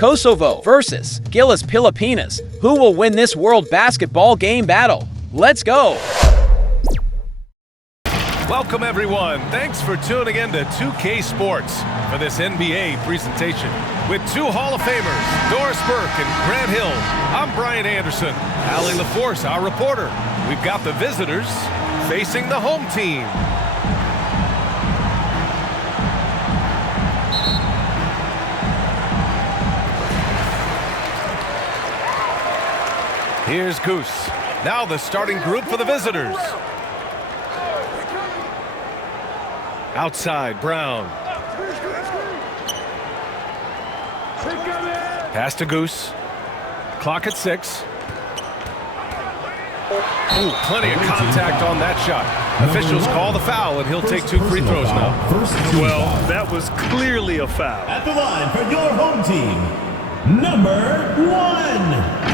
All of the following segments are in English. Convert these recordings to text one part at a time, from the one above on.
KOSOVO versus GILAS Pilipinas. Who will win this World Basketball Game battle? Let's go! Welcome everyone. Thanks for tuning in to 2K Sports for this NBA presentation. With two Hall of Famers, Doris Burke and Grant Hill, I'm Brian Anderson. Allie LaForce, our reporter. We've got the visitors facing the home team. Here's Goose. Now the starting group for the visitors. Outside, Brown. Pass to Goose. Clock at 6. Ooh, plenty of contact on that shot. Officials call the foul, and he'll take 2 free throws now. Well, that was clearly a foul. At the line for your home team, number 1.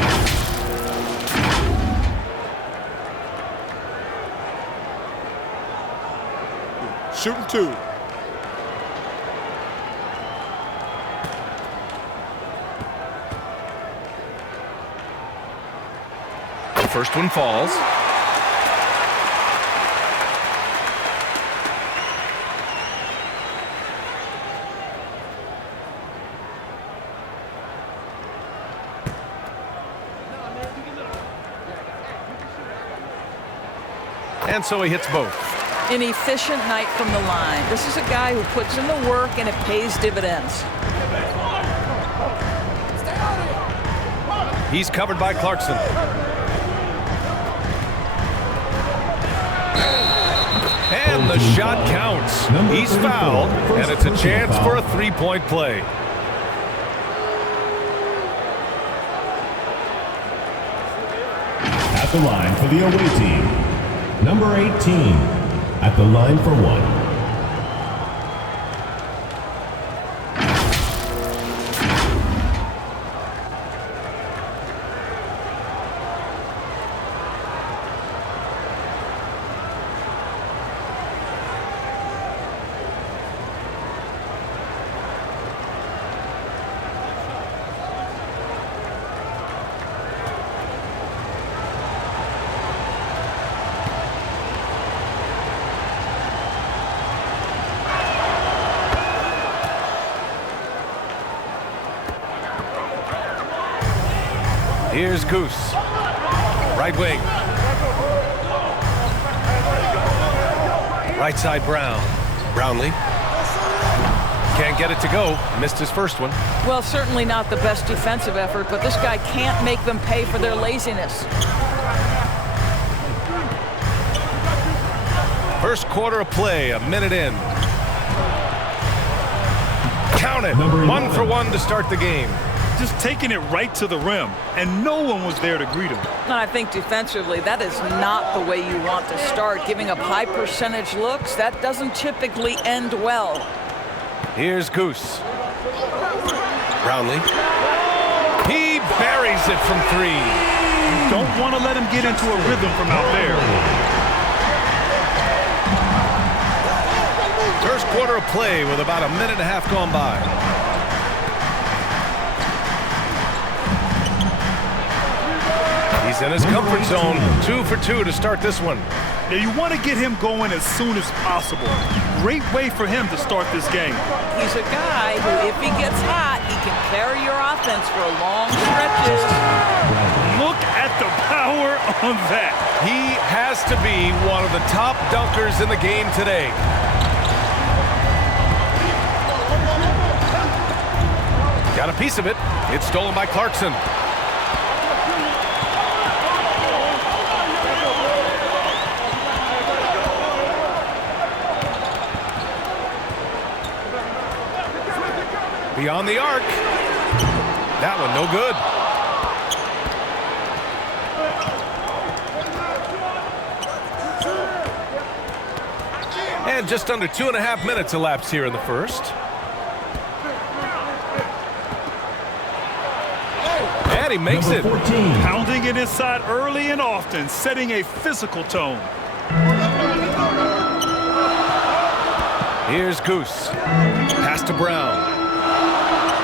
Shooting 2. The first one falls. And so he hits both. An efficient night from the line. This is a guy who puts in the work and it pays dividends. He's covered by Clarkson. And the shot counts. He's fouled, and it's a chance for a 3-point play. At the line for the away team, number 18. At the line for 1. Here's Goose. Right wing. Right side, Brown. Brownlee. Can't get it to go. Missed his first one. Well, certainly not the best defensive effort, but this guy can't make them pay for their laziness. First quarter of play, a minute in. Count it. 1 for 1 to start the game. Just taking it right to the rim, and no one was there to greet him. And I think defensively, that is not the way you want to start. Giving up high percentage looks, that doesn't typically end well. Here's Goose. Brownlee. He buries it from 3. You don't want to let him get into a rhythm from out there. First quarter of play with about a minute and a half gone by. He's in his comfort zone. 2 for 2 to start this one. Yeah, you want to get him going as soon as possible. Great way for him to start this game. He's a guy who, if he gets hot, he can carry your offense for long stretches. Look at the power on that. He has to be one of the top dunkers in the game today. Got a piece of it. It's stolen by Clarkson. Beyond the arc. That one no good. And just under 2.5 minutes elapsed here in the first. And he makes it. 14. Pounding it inside early and often, setting a physical tone. Here's Goose. Pass to Brown.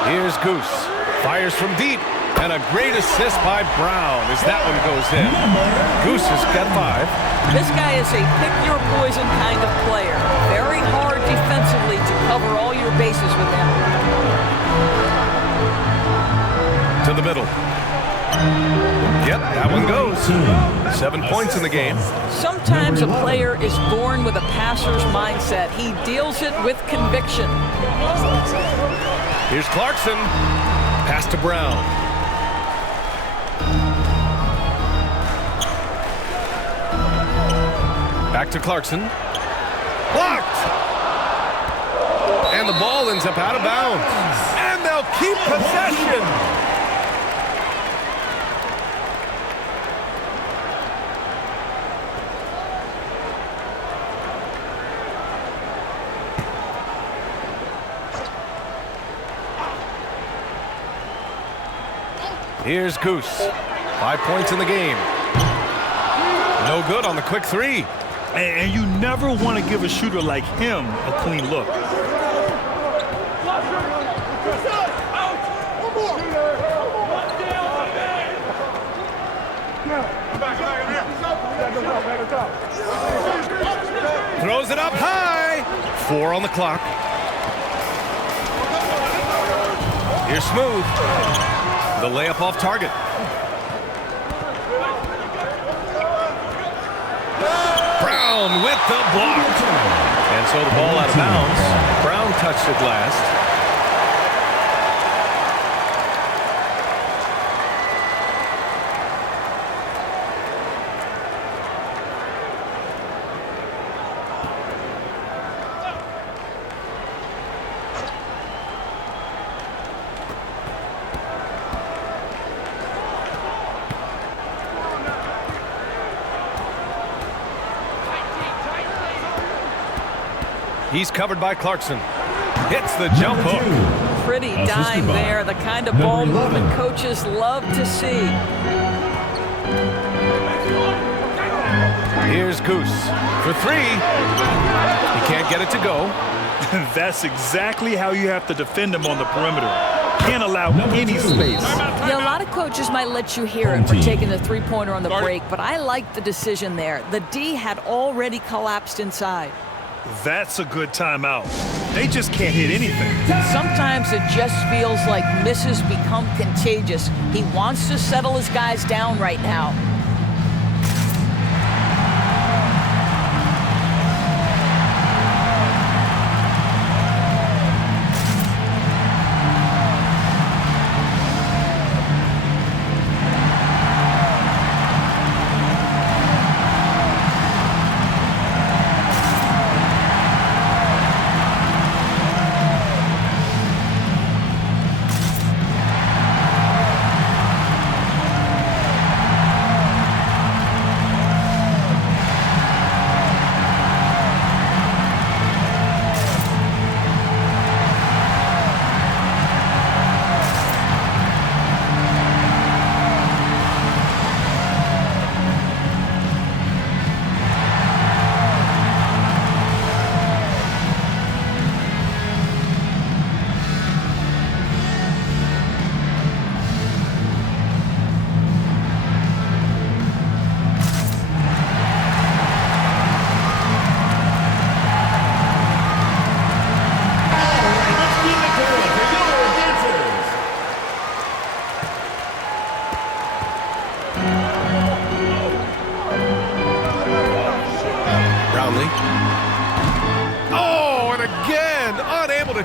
Here's Goose. Fires from deep. And a great assist by Brown as that one goes in. Goose has got 5. This guy is a pick-your-poison kind of player. Very hard defensively to cover all your bases with him. To the middle. Yep, that one goes. 7 points in the game. Sometimes a player is born with a passer's mindset. He deals it with conviction. Here's Clarkson. Pass to Brown. Back to Clarkson. Blocked! And the ball ends up out of bounds. And they'll keep possession. Here's Goose. 5 points in the game. No good on the quick 3. And you never want to give a shooter like him a clean look. Throws it up high. 4 on the clock. Here's Smooth. The layup off target. Brown with the block. And so the ball out of bounds. Brown touched it last. He's covered by Clarkson. Hits the jump hook. Pretty dime there, the kind of ball movement coaches love to see. Here's Goose for 3. He can't get it to go. That's exactly how you have to defend him on the perimeter. Can't allow any space. Yeah, a lot of coaches might let you hear it for taking the three-pointer on the break, but I like the decision there. The D had already collapsed inside. That's a good timeout. They just can't hit anything. Sometimes it just feels like misses become contagious. He wants to settle his guys down right now.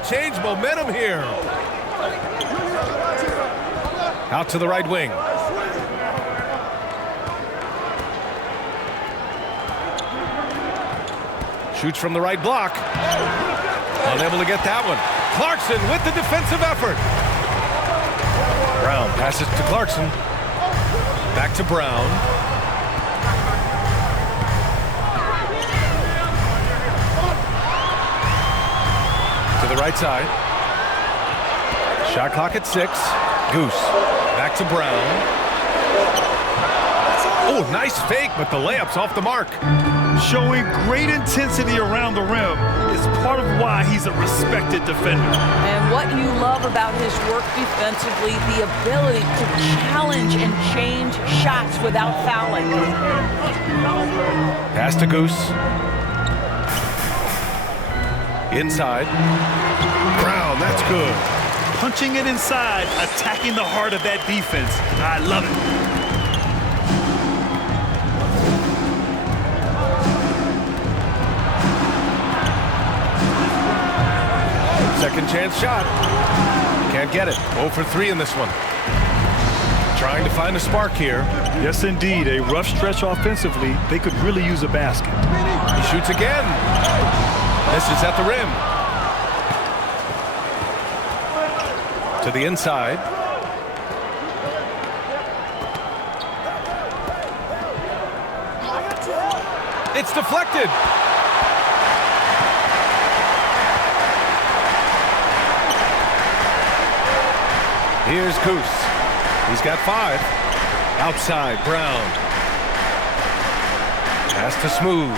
Change momentum here. Out to the right wing. Shoots from the right block. Unable to get that one. Clarkson with the defensive effort. Brown passes to Clarkson. Back to Brown. The right side. Shot clock at 6. Goose. Back to Brown. Oh, nice fake, but the layup's off the mark. Showing great intensity around the rim. is part of why he's a respected defender. And what you love about his work defensively, the ability to challenge and change shots without fouling. Pass to Goose. Inside. Brown, that's good. Punching it inside, attacking the heart of that defense. I love it. Second chance shot. Can't get it. 0 for 3 in this one. Trying to find a spark here. Yes, indeed. A rough stretch offensively. They could really use a basket. He shoots again. Misses at the rim. To the inside. It's deflected. Here's Goose. He's got 5. Outside, Brown. Pass to Smooth.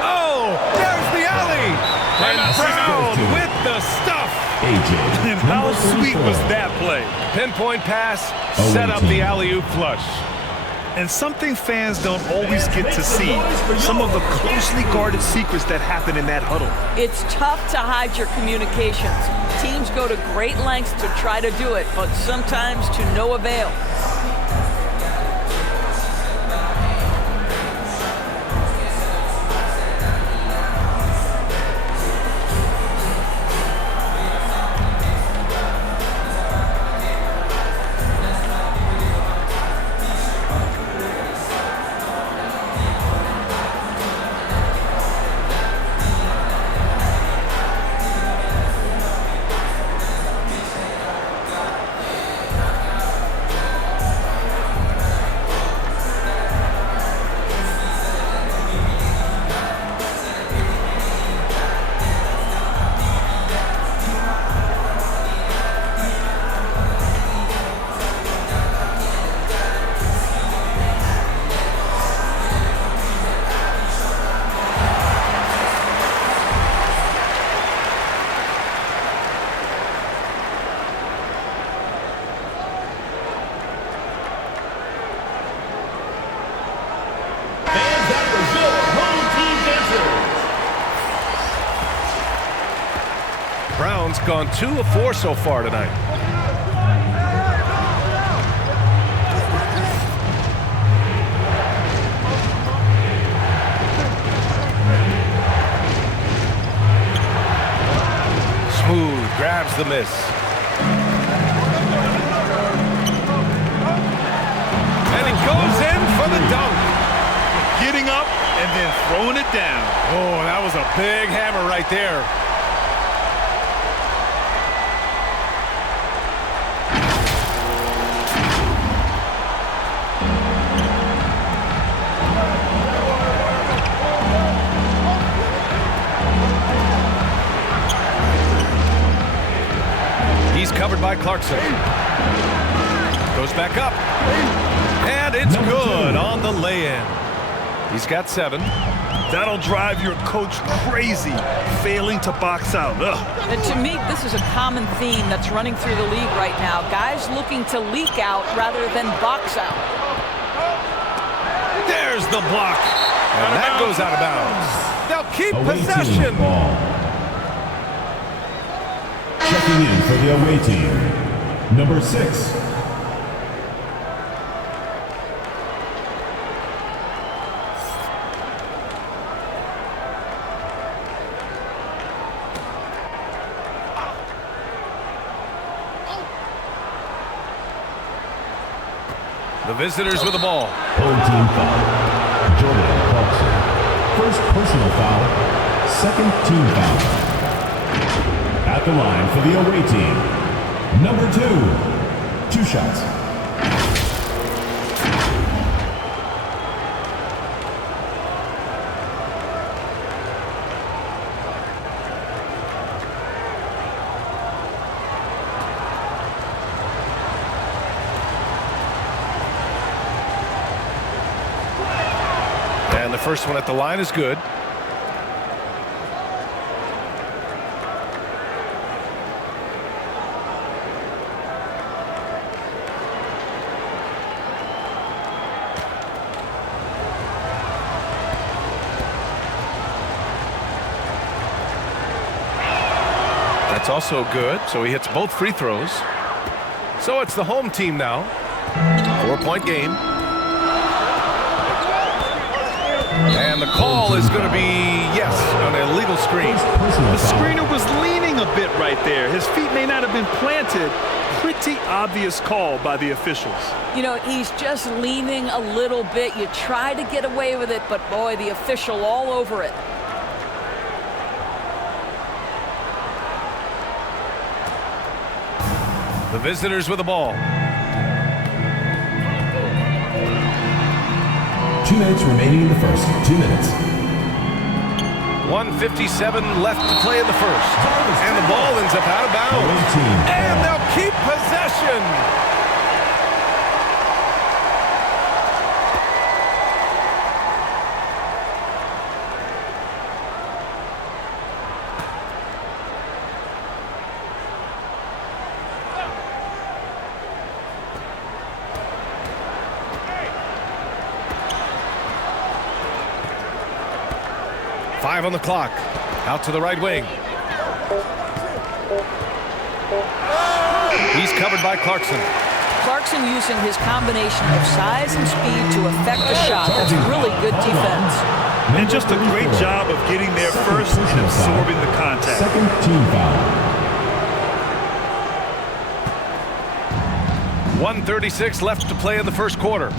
Oh, there's the alley. And Brown with the stuff. And how sweet was that play? Pinpoint pass, set up the alley-oop flush. And something fans don't always get to see, some of the closely guarded secrets that happen in that huddle. It's tough to hide your communications. Teams go to great lengths to try to do it, but sometimes to no avail. Brown's gone 2 of 4 so far tonight. Smooth grabs the miss. And he goes in for the dunk. Getting up and then throwing it down. Oh, that was a big hammer right there. He's covered by Clarkson. Goes back up. And it's good on the lay-in. He's got 7. That'll drive your coach crazy, failing to box out. Ugh. And to me, this is a common theme that's running through the league right now. Guys looking to leak out rather than box out. There's the block. And that goes out of bounds. They'll keep Away possession. team ball. Checking in for the away team, number 6. The visitors with the ball. Home team foul. Jordan Clarkson. First personal foul. Second team foul. At the line for the away team, number 2. 2 shots. And the the first one at the line is good. That's also good, so he hits both free throws. So it's the home team now. 4-point game. And the call is going to be, yes, an illegal screen. The screener was leaning a bit right there. His feet may not have been planted. Pretty obvious call by the officials. You know, he's just leaning a little bit. You try to get away with it, but boy, the official all over it. The visitors with the ball. 2 minutes remaining in the first. 2 minutes. 1:57 left to play in the first. And the ball ends up out of bounds. And they'll keep possession. Five on the clock. Out to the right wing. He's covered by Clarkson. Clarkson using his combination of size and speed to affect the shot. That's really good defense. And just a great job of getting there first and absorbing the contact. Second team foul. 1:36 left to play in the first quarter.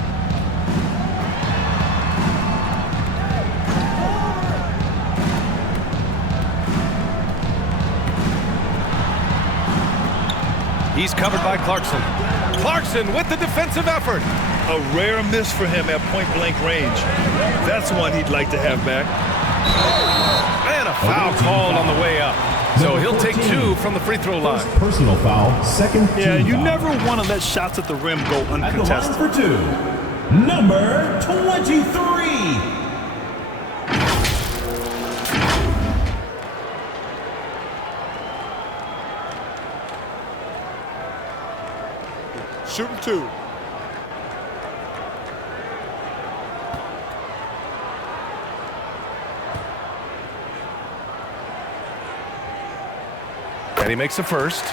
He's covered by Clarkson. Clarkson with the defensive effort. A rare miss for him at point-blank range. That's one he'd like to have back. And a foul called on the way up. So he'll take 2 from the free throw line. Personal foul. Second team Yeah, you foul. never want to let shots at the rim go At the line uncontested. for 2. Number 23. Shooting 2. And he makes the first.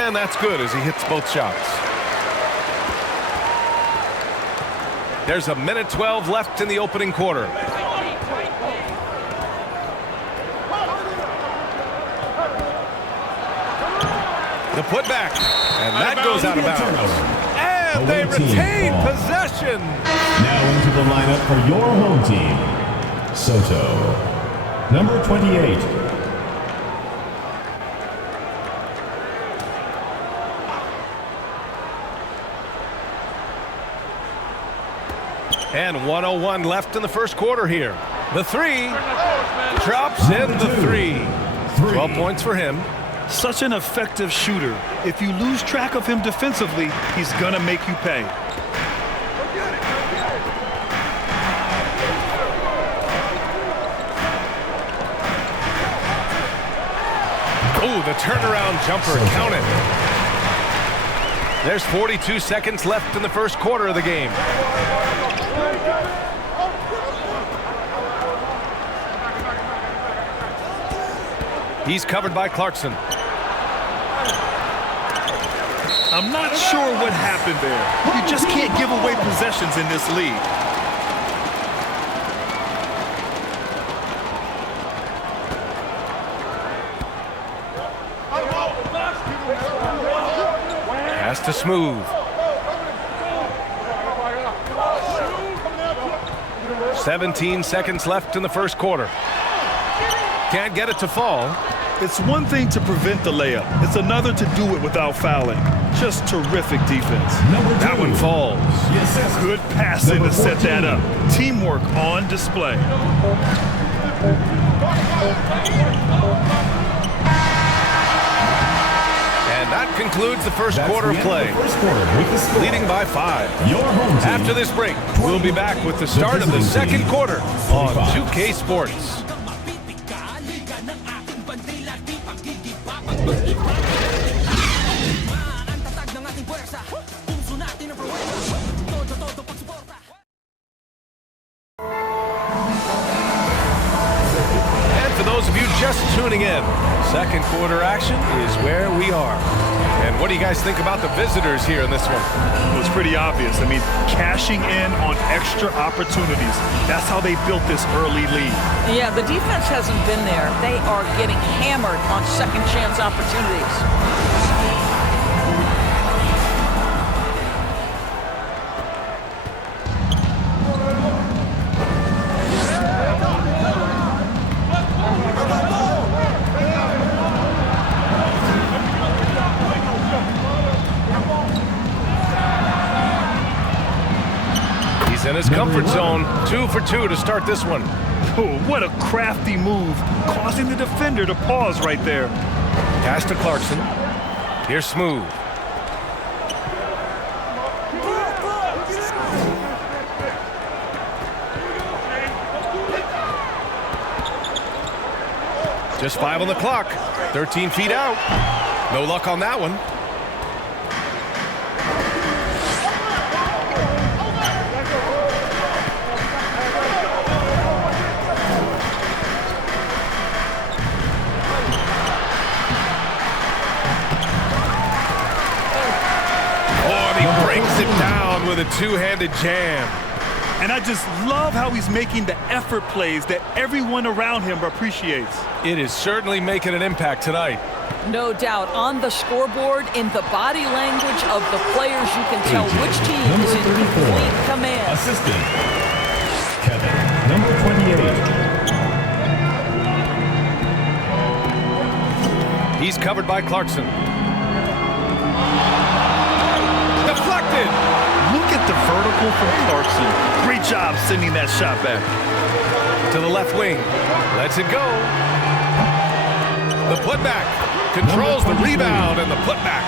And that's good as he hits both shots. There's 1:12 left in the opening quarter. The putback, and that goes out of bounds. And they retain possession. Now into the lineup for your home team. Soto. Number 28. And 1:01 left in the first quarter here. The three drops in the three. 12 points for him. Such an effective shooter. If you lose track of him defensively, he's going to make you pay. Oh, the turnaround jumper counted. There's 42 seconds left in the first quarter of the game. He's covered by Clarkson. I'm not sure what happened there. You just can't give away possessions in this league. Has to smooth. 17 seconds left in the first quarter. Can't get it to fall. It's one thing to prevent the layup. It's another to do it without fouling. Just terrific defense. That one falls. Good passing to set that up. Teamwork on display. And that concludes the first quarter of play. Leading by 5. After this break, we'll be back with the start of the second quarter on 2K Sports. Just tuning in, second quarter action is where we are. And what do you guys think about the visitors here in this one? Well, it's pretty obvious. I mean, cashing in on extra opportunities. That's how they built this early lead. Yeah, the defense hasn't been there. They are getting hammered on second chance opportunities. In his comfort zone, 2 for 2 to start this one. Oh, what a crafty move, causing the defender to pause right there. Pass to Clarkson. Here's Smooth. Just 5 on the clock. 13 feet out. No luck on that one. With a two-handed jam. And I just love how he's making the effort plays that everyone around him appreciates. It is certainly making an impact tonight. No doubt. On the scoreboard, in the body language of the players, you can tell which team is in complete command. Assistant, Kevin, number 28. He's covered by Clarkson. Deflected. Look at the vertical from Clarkson. Great job sending that shot back. To the left wing. Lets it go. The putback. Controls the rebound and the putback.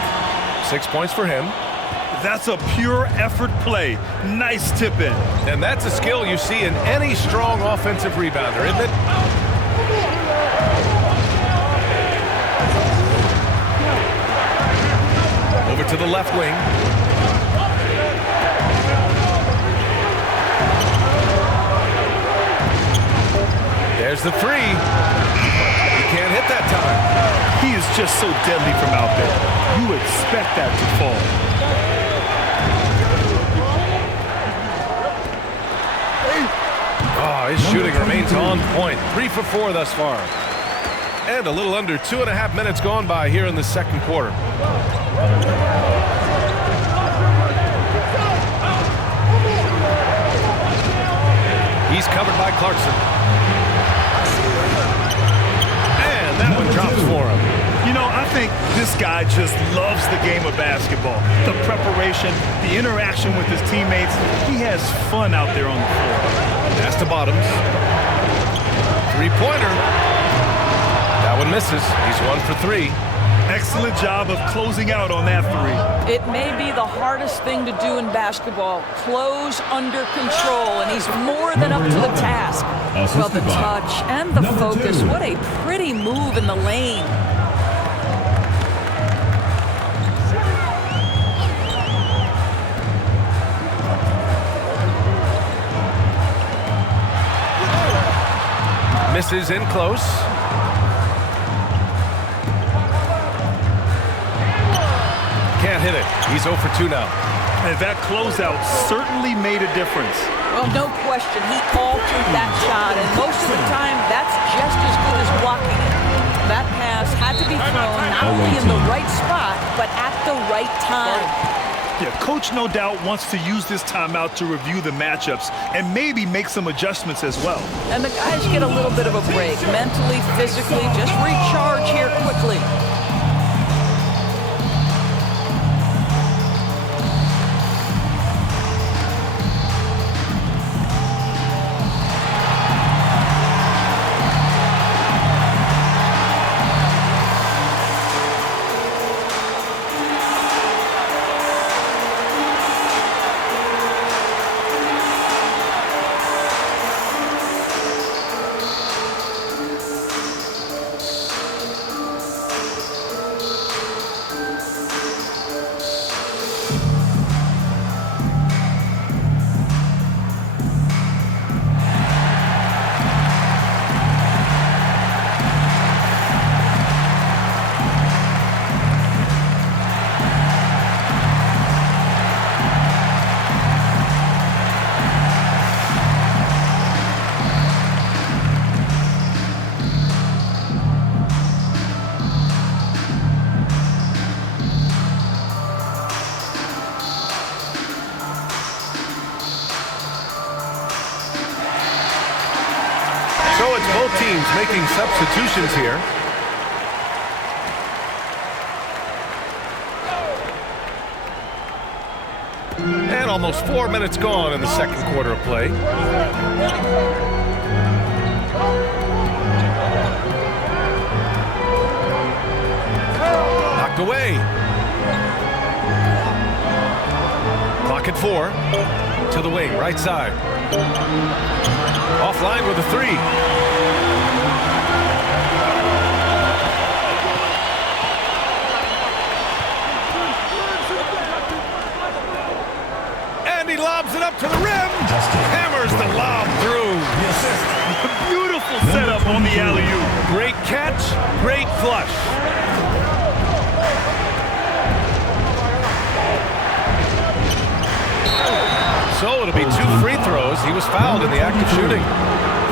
6 points for him. That's a pure effort play. Nice tip in. And that's a skill you see in any strong offensive rebounder, isn't it? Over to the left wing. There's the three. He can't hit that time. He is just so deadly from out there. You expect that to fall. Oh, his shooting remains on point. 3 for 4 thus far. And a little under 2.5 minutes gone by here in the second quarter. He's covered by Clarkson. That one drops for him. You know, I think this guy just loves the game of basketball. The preparation, the interaction with his teammates. He has fun out there on the floor. Pass to Bottoms. Three-pointer. That one misses. He's 1 for 3. Excellent job of closing out on that three. It may be the hardest thing to do in basketball. Close under control, and he's more than up to the task. Well, the touch and the focus. What a pretty move in the lane. Misses in close. Can't hit it. He's 0 for 2 now. And that closeout certainly made a difference. Well, no question. He altered that shot, and most of the time, that's just as good as blocking it. That pass had to be thrown not only in the right spot, but at the right time. Yeah, Coach no doubt wants to use this timeout to review the matchups and maybe make some adjustments as well. And the guys get a little bit of a break, mentally, physically, just recharge here quickly. Both teams making substitutions here. And almost 4 minutes gone in the second quarter of play. Knocked away. Clock at 4. To the wing, right side. Offline with a 3. And he lobs it up to the rim. Hammers the lob through. Beautiful setup on the alley-oop. Great catch, great flush. So it'll be 2 free throws. He was fouled in the act of shooting.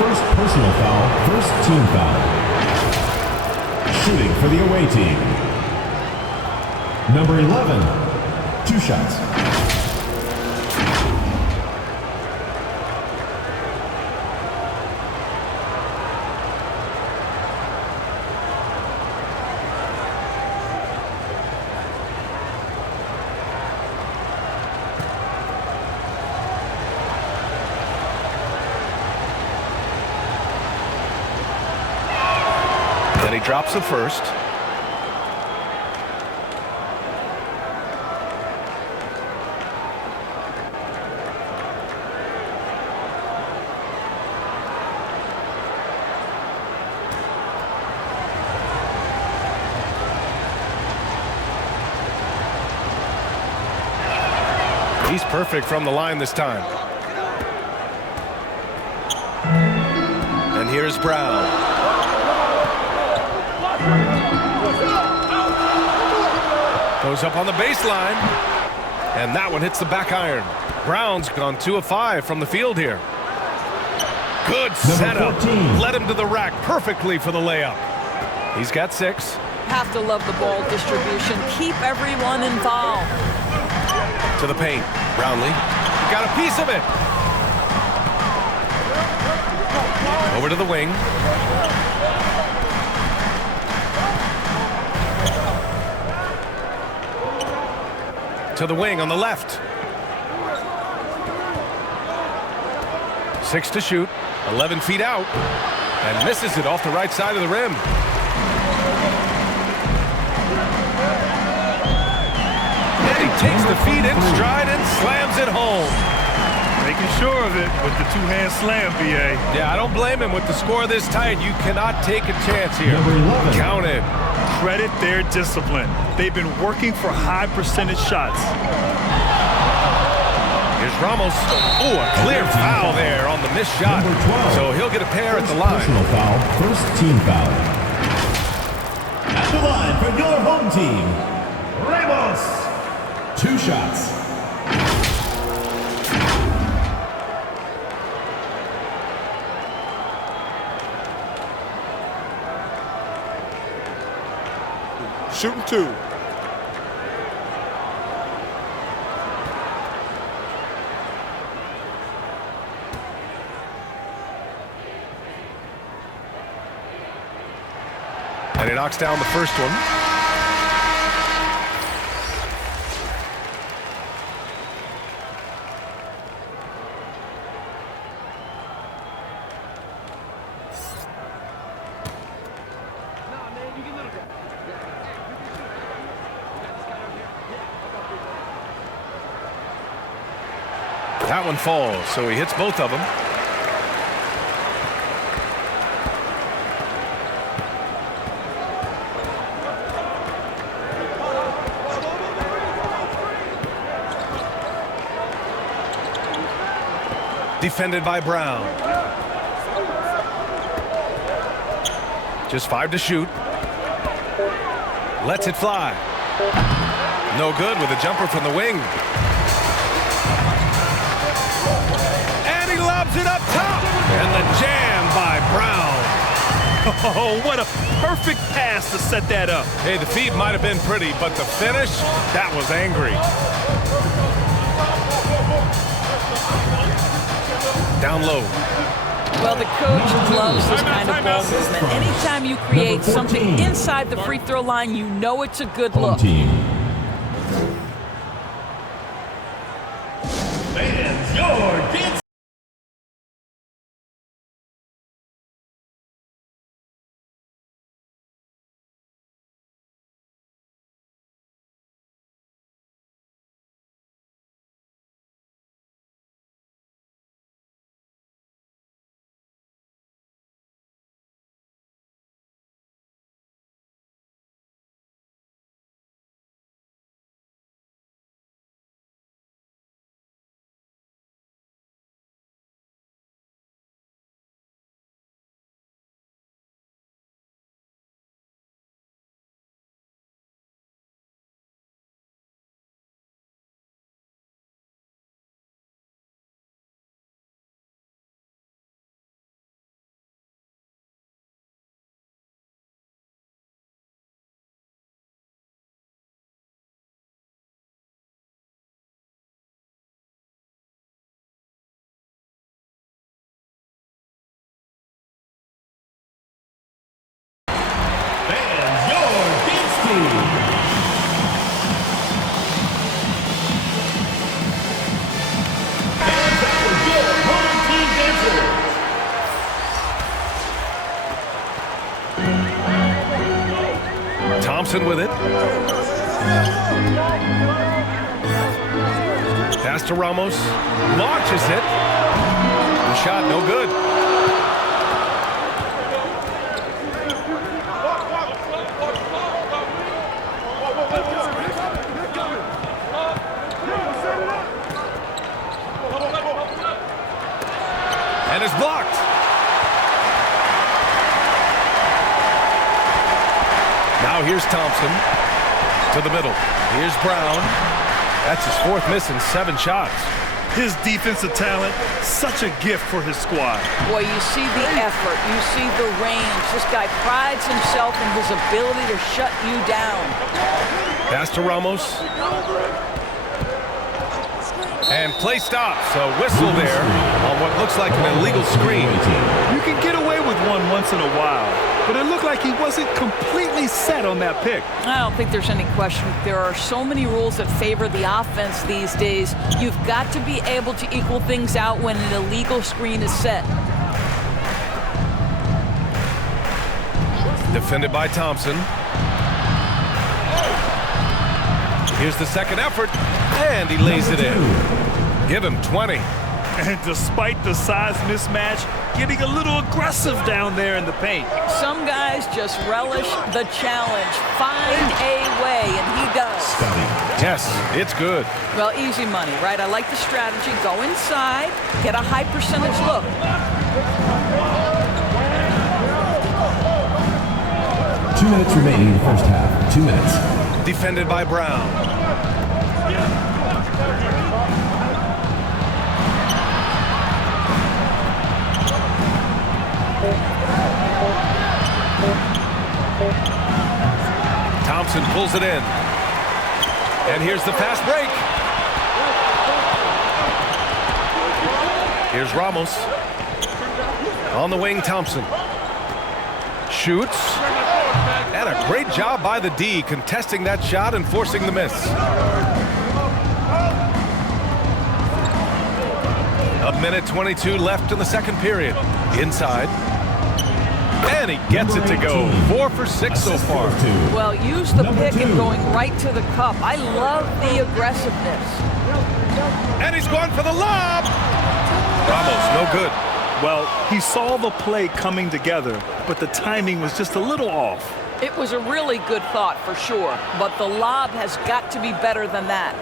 First personal foul, first team foul. Shooting for the away team. Number 11, 2 shots. Then he drops the first. He's perfect from the line this time. And here's Brown. Goes up on the baseline. And that one hits the back iron. Brown's gone 2 of 5 from the field here. Good setup. Led him to the rack perfectly for the layup. He's got 6. Have to love the ball distribution. Keep everyone involved. To the paint. Brownlee got a piece of it. Over to the wing. To the wing on the left. 6 to shoot. 11 feet out. And misses it off the right side of the rim. And he takes the feed in stride and slams it home. Making sure of it with the 2-hand slam, BA. Yeah, I don't blame him with the score this tight. You cannot take a chance here. Count it. Credit their discipline. They've been working for high percentage shots. Here's Ramos. Oh, a clear foul there on the missed shot. So he'll get a pair at the line. Personal foul, first team foul. At the line for your home team, Ramos. 2 shots. Shooting 2. And he knocks down the first one. That one falls, so he hits both of them. Defended by Brown. Just 5 to shoot. Lets it fly. No good with a jumper from the wing. And he lobs it up top. And the jam by Brown. Oh, what a perfect pass to set that up. Hey, the feed might have been pretty, but the finish, that was angry. Down low. Well, the coach loves this kind of ball movement. Anytime you create something inside the free throw line, you know it's a good Home look. team. Fans, your dance. Fans, your dance team. Fans, that was your home team dancers. Thompson with it. Pass to Ramos. Launches it. The shot no good. And is blocked. Now here's Thompson to the middle. Here's Brown. That's his fourth miss in 7 shots. His defensive talent, such a gift for his squad. Boy, you see the effort, you see the range. This guy prides himself in his ability to shut you down. Pass to Ramos. And play stops. A whistle there on what looks like an illegal screen. You can get away with one once in a while, but it looked like he wasn't completely set on that pick. I don't think there's any question. There are so many rules that favor the offense these days. You've got to be able to equal things out when an illegal screen is set. Defended by Thompson. Here's the second effort, and he lays it in. Give him 20. And despite the size mismatch, getting a little aggressive down there in the paint. Some guys just relish the challenge. Find a way, and he does. Yes, it's good. Well, easy money, right? I like the strategy. Go inside, get a high percentage look. 2 minutes remaining in the first half. 2 minutes. Defended by Brown. Thompson pulls it in. And here's the fast break. Here's Ramos. On the wing, Thompson. Shoots. And a great job by the D contesting that shot and forcing the miss. A minute 22 left in the second period. Inside. And he gets it to go. 4 for 6 so far. Well, use the pick and going right to the cup. I love the aggressiveness. And he's going for the lob. Ramos, no good. Well, he saw the play coming together, but the timing was just a little off. It was a really good thought for sure, but the lob has got to be better than that.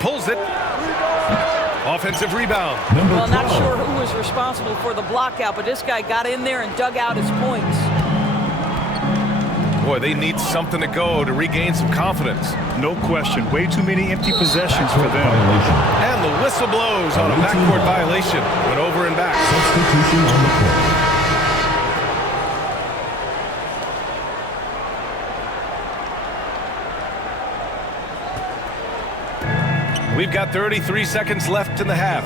Pulls it. Offensive rebound. Well, not sure who was responsible for the block out, but this guy got in there and dug out his points. Boy, they need something to go to regain some confidence. No question. Way too many empty possessions for them. And the whistle blows on a backcourt violation. Went over and back. Substitution on the court. We've got 33 seconds left in the half.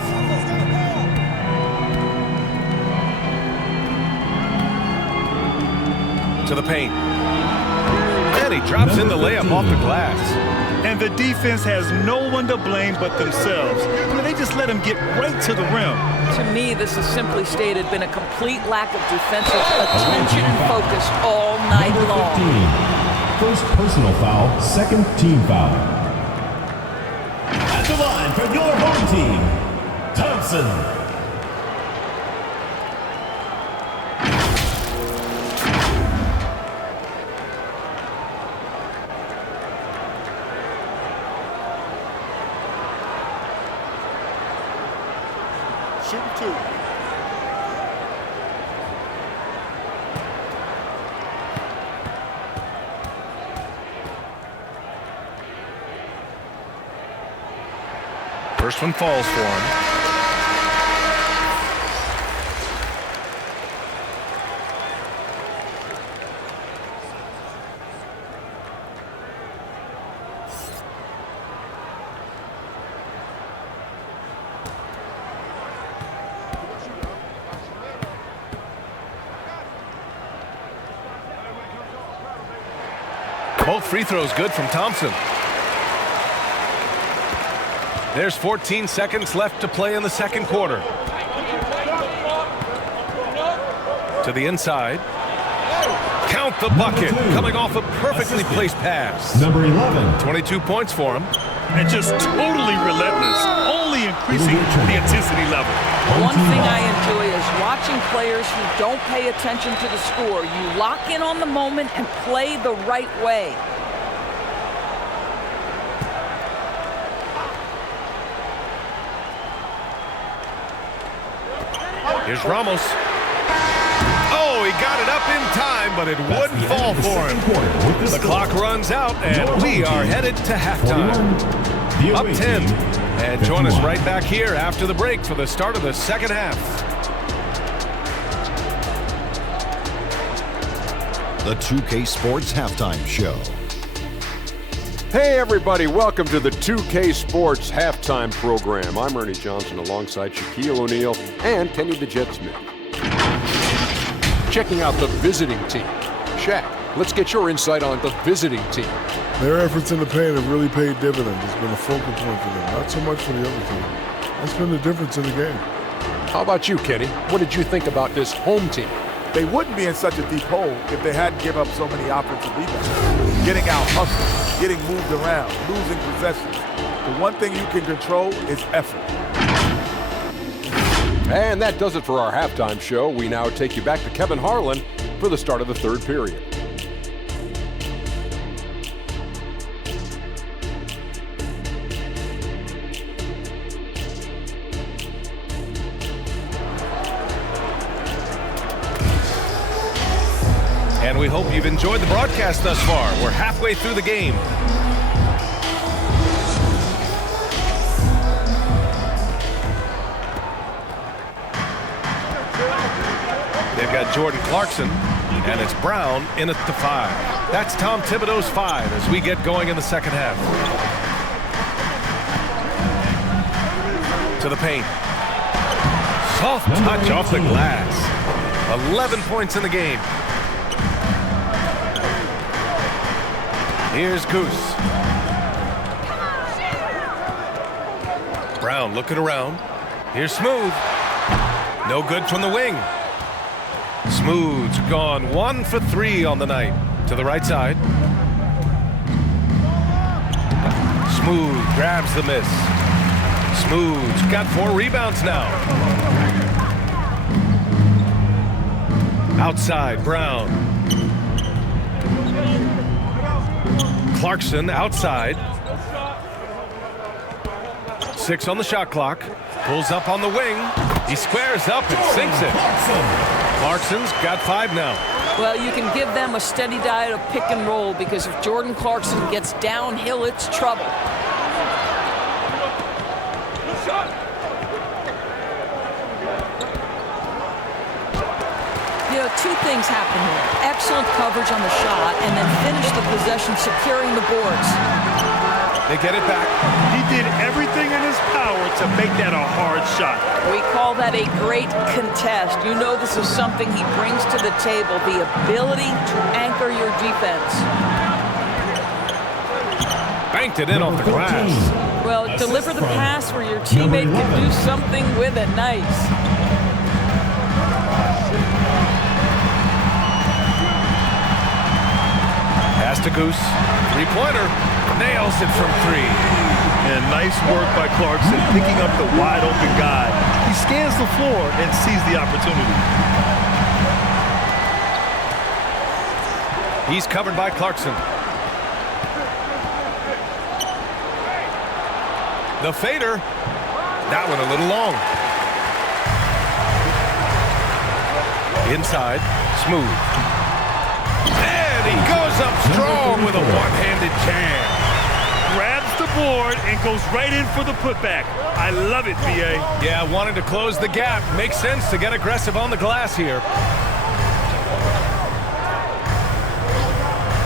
To the paint. And he drops in the layup off the glass. And the defense has no one to blame but themselves. They just let him get right to the rim. To me, this has simply stated been a complete lack of defensive attention and focus all night long. 15. First personal foul, second team foul. At the line for your home team, Thompson. Shooting 2. First one falls for him. Both free throws good from Thompson. There's 14 seconds left to play in the second quarter. To the inside. Count the bucket. Coming off a perfectly placed pass. Number 11. 22 points for him. And just totally relentless, only increasing the intensity level. One thing I enjoy is watching players who don't pay attention to the score. You lock in on the moment and play the right way. Here's Ramos. Oh, he got it up in time, but it wouldn't fall for him. The clock runs out, and we are headed to halftime. Up 10. And join us right back here after the break for the start of the second half. The 2K Sports Halftime Show. Hey everybody, welcome to the 2K Sports Halftime Program. I'm Ernie Johnson alongside Shaquille O'Neal and Kenny the Jet Smith. Checking out the visiting team. Shaq, let's get your insight on the visiting team. Their efforts in the paint have really paid dividends. It's been a focal point for them, not so much for the other team. That's been the difference in the game. How about you, Kenny? What did you think about this home team? They wouldn't be in such a deep hole if they hadn't given up so many offensive rebounds. Getting out hustled, getting moved around, losing possessions. The one thing you can control is effort. And that does it for our halftime show. We now take you back to Kevin Harlan for the start of the third period. And we hope you've enjoyed the broadcast thus far. We're halfway through the game. They've got Jordan Clarkson, and it's Brown in at the 5. That's Tom Thibodeau's 5 as we get going in the second half. To the paint. Soft touch off the glass. 11 points in the game. Here's Goose. Brown looking around. Here's Smooth. No good from the wing. Smooth's gone 1 for 3 on the night. To the right side. Smooth grabs the miss. Smooth's got 4 rebounds now. Outside, Brown. Clarkson outside. 6 on the shot clock. Pulls up on the wing. He squares up and sinks it. Clarkson's got 5 now. Well, you can give them a steady diet of pick and roll because if Jordan Clarkson gets downhill, it's trouble. You know, 2 things happen here. Excellent coverage on the shot and then finish the possession securing the boards. They get it back. He did everything in his power to make that a hard shot. We call that a great contest. You know this is something he brings to the table, the ability to anchor your defense. Banked it in off the glass. Well, deliver the pass where your teammate can do something with it. Nice. Pass to Goose. Three-pointer. Nails it from 3. And nice work by Clarkson picking up the wide open guy. He scans the floor and sees the opportunity. He's covered by Clarkson. The fader. That one a little long. Inside. Smooth. And he goes up strong with a one-handed jam. Grabs the board and goes right in for the putback. I love it, BA. Yeah, wanting to close the gap. Makes sense to get aggressive on the glass here.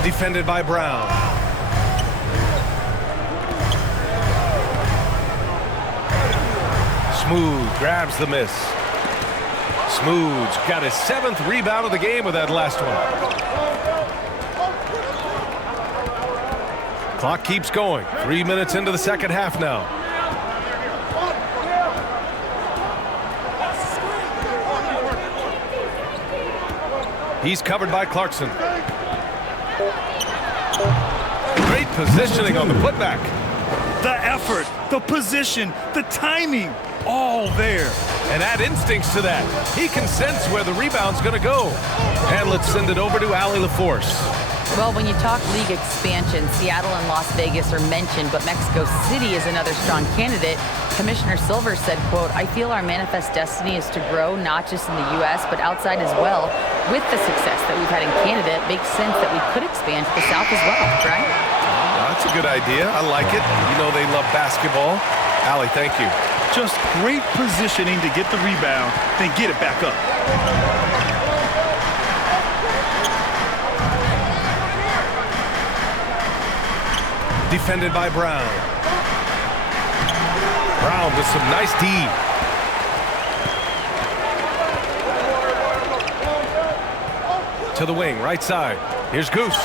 Defended by Brown. Smooth grabs the miss. Smooth's got his 7th rebound of the game with that last one. Clock keeps going. 3 minutes into the second half now. He's covered by Clarkson. Great positioning on the putback. The effort, the position, the timing, all there. And add instincts to that. He can sense where the rebound's going to go. And let's send it over to Allie LaForce. Well, when you talk league expansion, Seattle and Las Vegas are mentioned, but Mexico City is another strong candidate. Commissioner Silver said, quote, "I feel our manifest destiny is to grow not just in the U.S., but outside as well. With the success that we've had in Canada, it makes sense that we could expand to the South as well," right? That's a good idea. I like it. You know they love basketball. Allie, thank you. Just great positioning to get the rebound, then get it back up. Defended by Brown. Brown with some nice D. To the wing, right side. Here's Goose.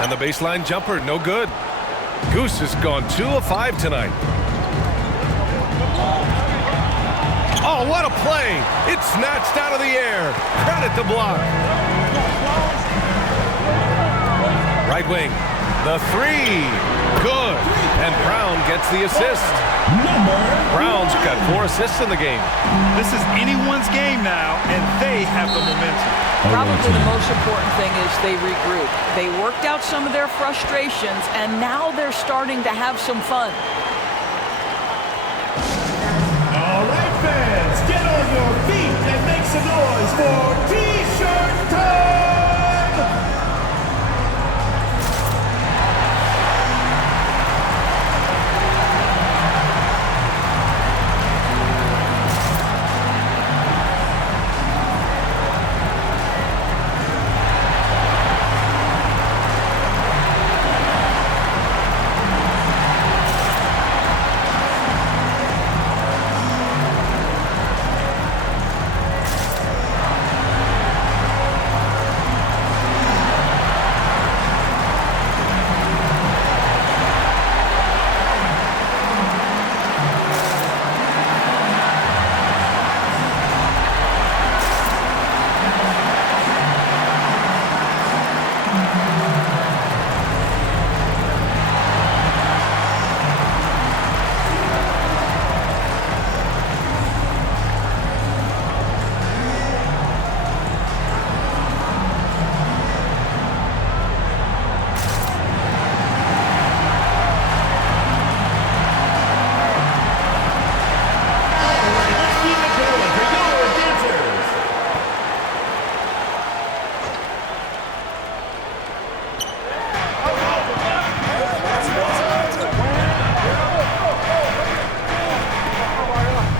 And the baseline jumper, no good. Goose has gone 2 of 5 tonight. Oh, what a play! It's snatched out of the air. Credit the block. Right wing. The 3. Good. And Brown gets the assist. Brown's got 4 assists in the game. This is anyone's game now, and they have the momentum. Probably the most important thing is they regroup. They worked out some of their frustrations, and now they're starting to have some fun. All right, fans, get on your feet and make some noise for T-shirt time!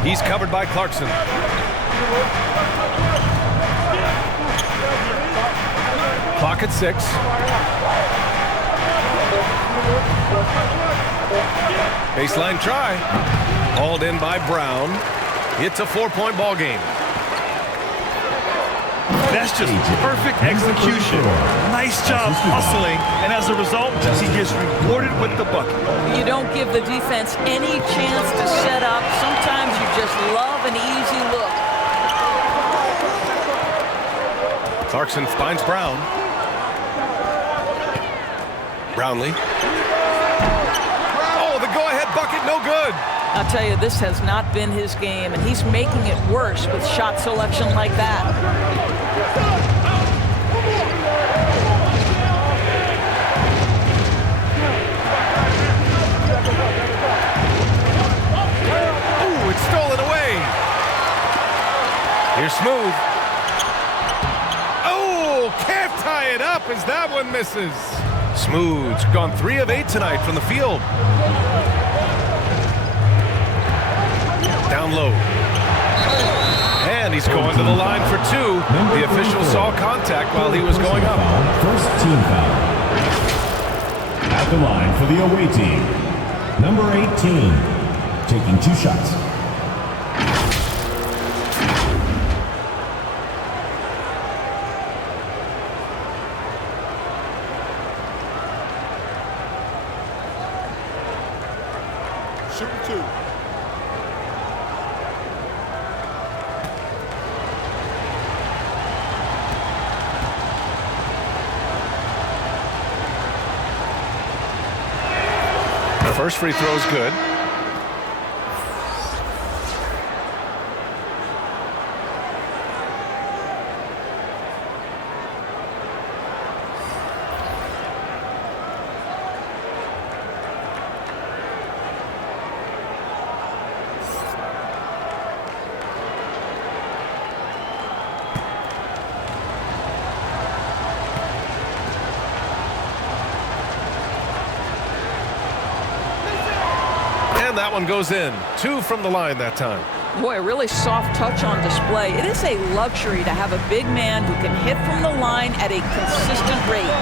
He's covered by Clarkson. Clock at 6. Baseline try. Hauled in by Brown. It's a 4-point ball game. That's just perfect execution. Nice job hustling, and as a result, he gets rewarded with the bucket. You don't give the defense any chance to set up. Sometimes you just love an easy look. Clarkson finds Brown. Brownlee. Oh, the go-ahead bucket, no good. I'll tell you, this has not been his game, and he's making it worse with shot selection like that. Ooh, it's stolen away. Here's Smooth. Oh, can't tie it up as that one misses. Smooth's gone 3 of 8 tonight from the field. Down low. And he's going to the line for 2. The official saw contact while he was going up. First team foul. At the line for the away team, number 18, taking 2 shots. Shooting 2. First free throw is good. And that one goes in. 2 from the line that time. Boy, a really soft touch on display. It is a luxury to have a big man who can hit from the line at a consistent rate.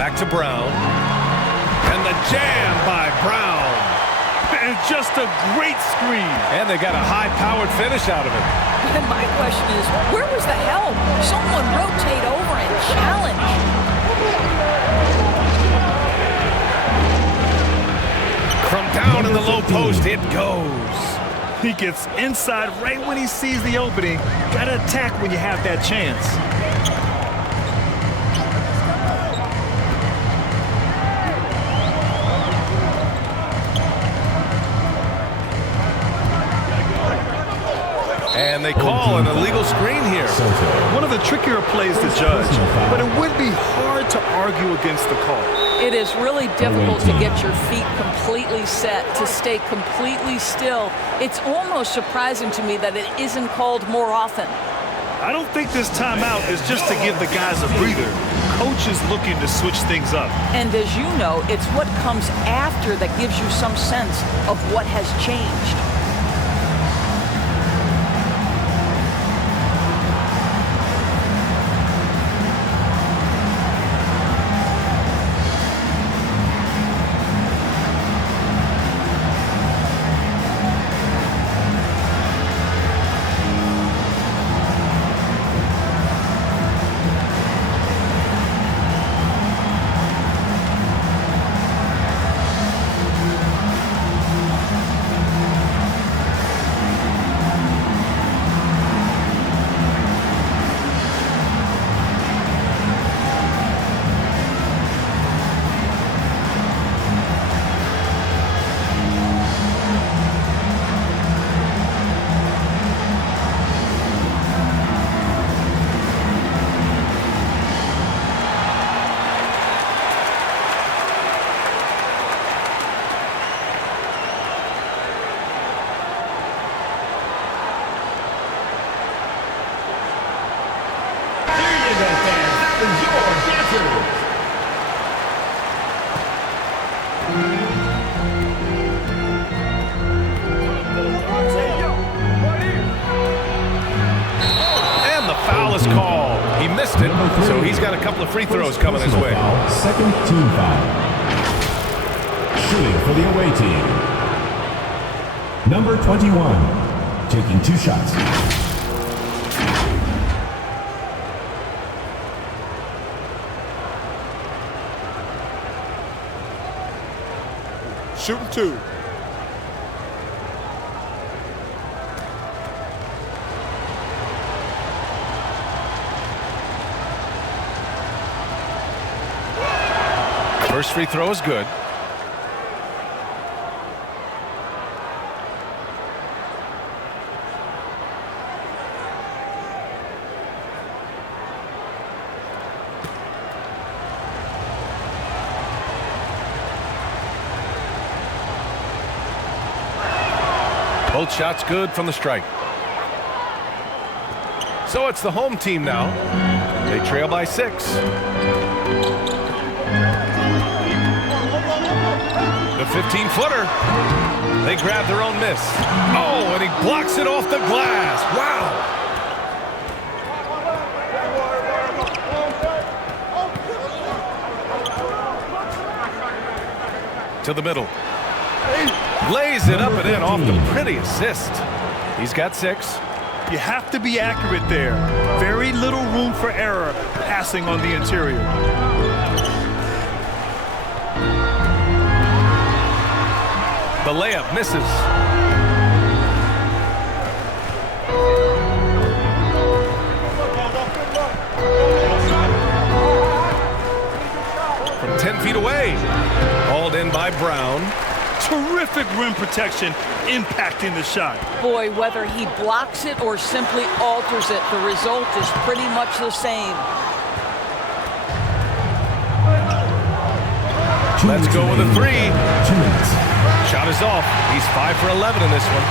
Back to Brown. And the jam by Brown. And just a great screen. And they got a high-powered finish out of it. And my question is, where was the help? Someone rotate over and challenge. From down in the low post, it goes. He gets inside right when he sees the opening. Gotta attack when you have that chance. And they call an illegal screen here. One of the trickier plays to judge, but it would be hard to argue against the call. It is really difficult to get your feet completely set, to stay completely still. It's almost surprising to me that it isn't called more often. I don't think this timeout is just to give the guys a breather. Coach is looking to switch things up. And as you know, it's what comes after that gives you some sense of what has changed. And the foul is called. He missed it, so he's got a couple of free throws coming his way. Second team foul. Shooting for the away team. Number 21, taking 2 shots. Shooting 2. First free throw is good. Both shots good from the strike. So it's the home team now. They trail by 6. The 15-footer. They grab their own miss. Oh, and he blocks it off the glass. Wow. To the middle. Lays it up and in off the pretty assist. He's got 6. You have to be accurate there. Very little room for error passing on the interior. The layup misses. From 10 feet away. Hauled in by Brown. Terrific rim protection impacting the shot. Boy, whether he blocks it or simply alters it, the result is pretty much the same. Let's go with a 3. Shot is off. He's 5 for 11 in this one.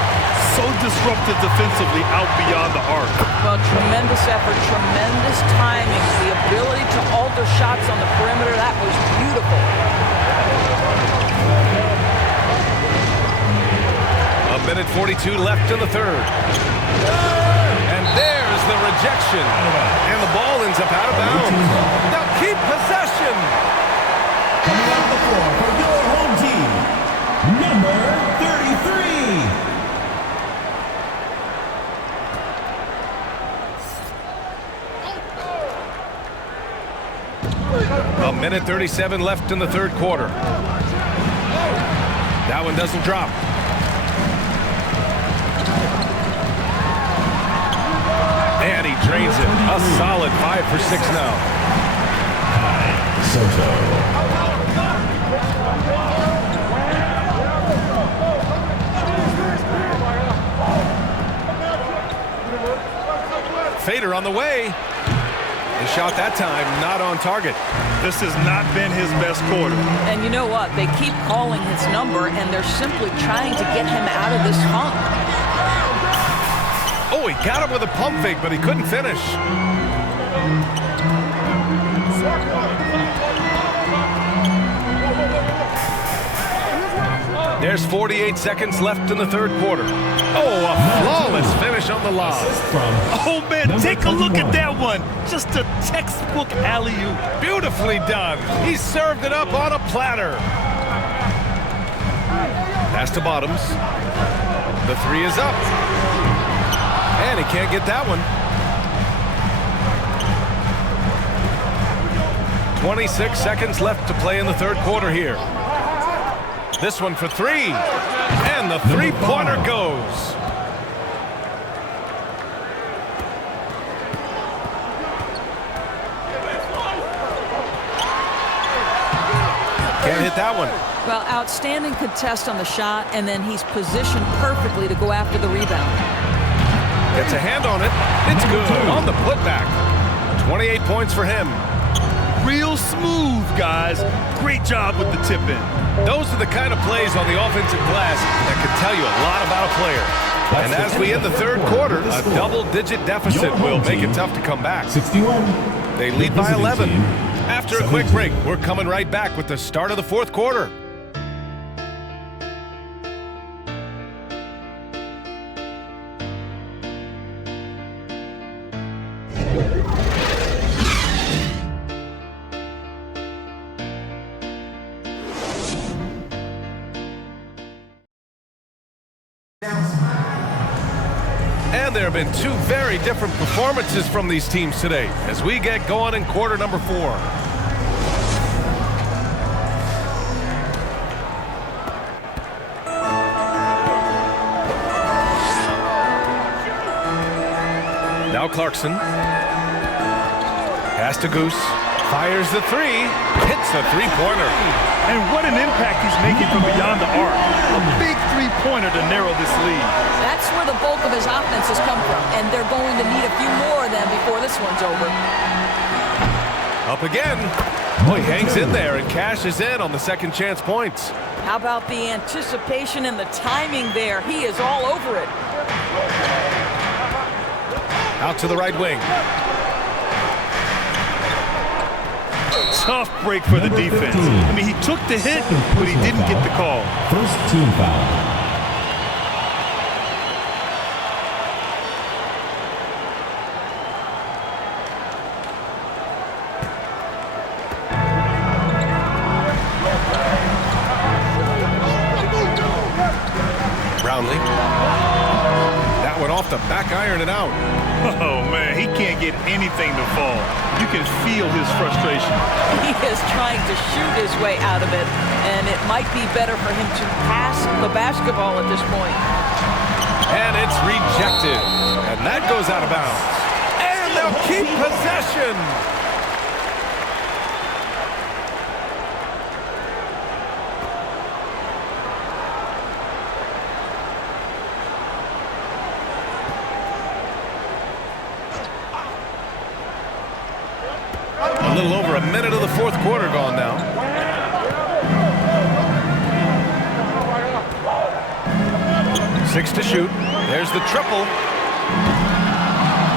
So disruptive defensively out beyond the arc. Well, tremendous effort, tremendous timing, the ability to alter shots on the perimeter. That was beautiful. A minute 42 left in the third. And there's the rejection. And the ball ends up out of bounds. Now keep possession. Coming out the floor for your home team, number 33. A minute 37 left in the third quarter. That one doesn't drop. And he drains it. A solid 5 for 6 now. Soto. Fader on the way. The shot that time not on target. This has not been his best quarter. And you know what? They keep calling his number, and they're simply trying to get him out of this funk. Oh, he got him with a pump fake, but he couldn't finish. There's 48 seconds left in the third quarter. Oh, a flawless finish on the lob. Oh, man, take a look at that one. Just a textbook alley-oop. Beautifully done. He served it up on a platter. Pass to Bottoms. The 3 is up. And he can't get that one. 26 seconds left to play in the third quarter here. This one for 3. And the three-pointer goes. Can't hit that one. Well, outstanding contest on the shot, and then he's positioned perfectly to go after the rebound. Gets a hand on it. It's good on the putback. 28 points for him. Real smooth, guys. Great job with the tip in. Those are the kind of plays on the offensive glass that can tell you a lot about a player. And as we end the third quarter, a double-digit deficit will make it tough to come back. 61. They lead by 11. After a quick break, we're coming right back with the start of the fourth quarter. there have been two very different performances from these teams today as we get going in quarter number 4. Now Clarkson. Pass to Goose. Fires the 3. Hits a 3-pointer. And what an impact he's making from beyond the arc. A big 3-pointer to narrow this lead. That's where the bulk of his offense has come from, and they're going to need a few more of them before this one's over. Up again. Oh, he hangs in there and cashes in on the second chance points. How about the anticipation and the timing there? He is all over it. Out to the right wing. Tough break for the defense. I mean, he took the hit, but he didn't get the call. First team foul. Brownlee. That one off the back iron and out. Oh, man, he can't get anything to fall. You can feel his frustration. He is trying to shoot his way out of it, and it might be better for him to pass the basketball at this point. And it's rejected. And that goes out of bounds. And they'll keep possession. A little over a minute of the fourth quarter gone now. Six to shoot. There's the triple.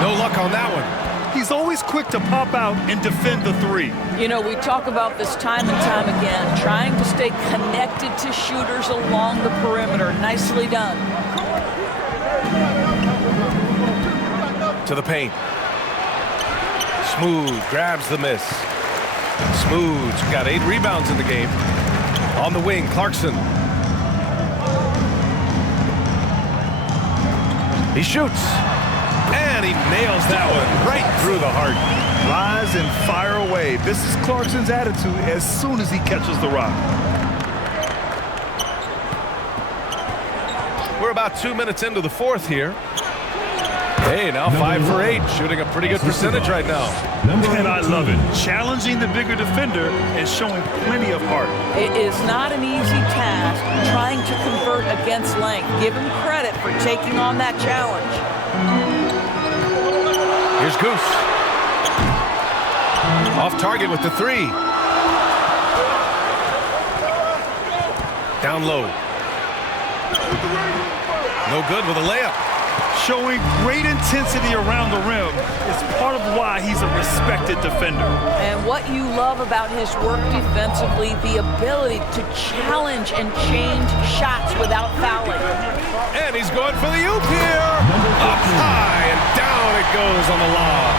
No luck on that one. He's always quick to pop out and defend the 3. You know, we talk about this time and time again, trying to stay connected to shooters along the perimeter. Nicely done. To the paint. Smooth grabs the miss. Smooth's got 8 rebounds in the game. On the wing, Clarkson. He shoots. And he nails that one right through the heart. Rise and fire away. This is Clarkson's attitude as soon as he catches the rock. We're about 2 minutes into the fourth here. Hey, now 5 for 8, shooting a pretty good percentage right now. And I love it. Challenging the bigger defender and showing plenty of heart. It is not an easy task trying to convert against length. Give him credit for taking on that challenge. Here's Goose. Off target with the 3. Down low. No good with a layup. Showing great intensity around the rim is part of why he's a respected defender. And what you love about his work defensively, the ability to challenge and change shots without fouling. And he's going for the oop here. Up high and down it goes on the lob.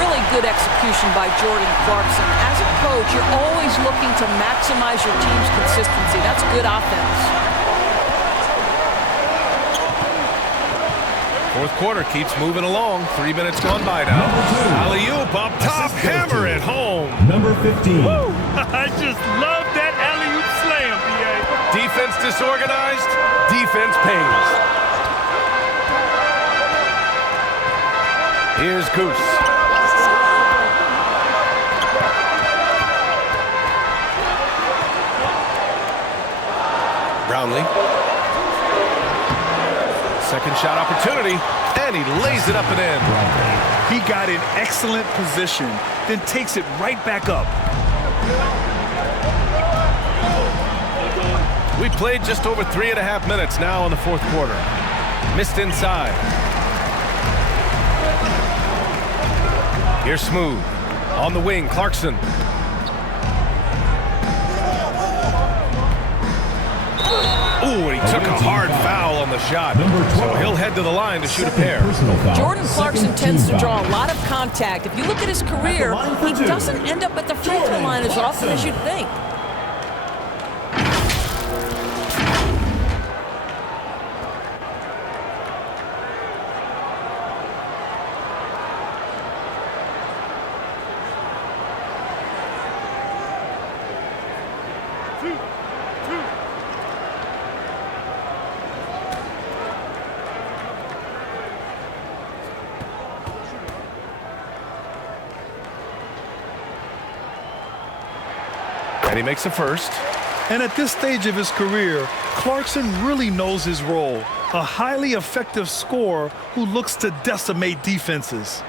Really good execution by Jordan Clarkson. As a coach, you're always looking to maximize your team's consistency. That's good offense. Fourth quarter keeps moving along. 3 minutes gone by now. Alley-oop up top, hammer it home. Number 15. Woo! I just love that alley-oop slam, BA. Defense disorganized, defense pays. Here's Goose. Brownlee. Second shot opportunity, and he lays it up and in. He got in excellent position, then takes it right back up. We played just over 3.5 minutes now in the fourth quarter. Missed inside. Here's Smooth. On the wing, Clarkson. Ooh, and he took a hard foul on the shot. So he'll head to the line to shoot a pair. Jordan Clarkson tends to draw a lot of contact. If you look at his career, he doesn't end up at the free throw line as often as you'd think. And he makes a first. And at this stage of his career, Clarkson really knows his role. A highly effective scorer who looks to decimate defenses.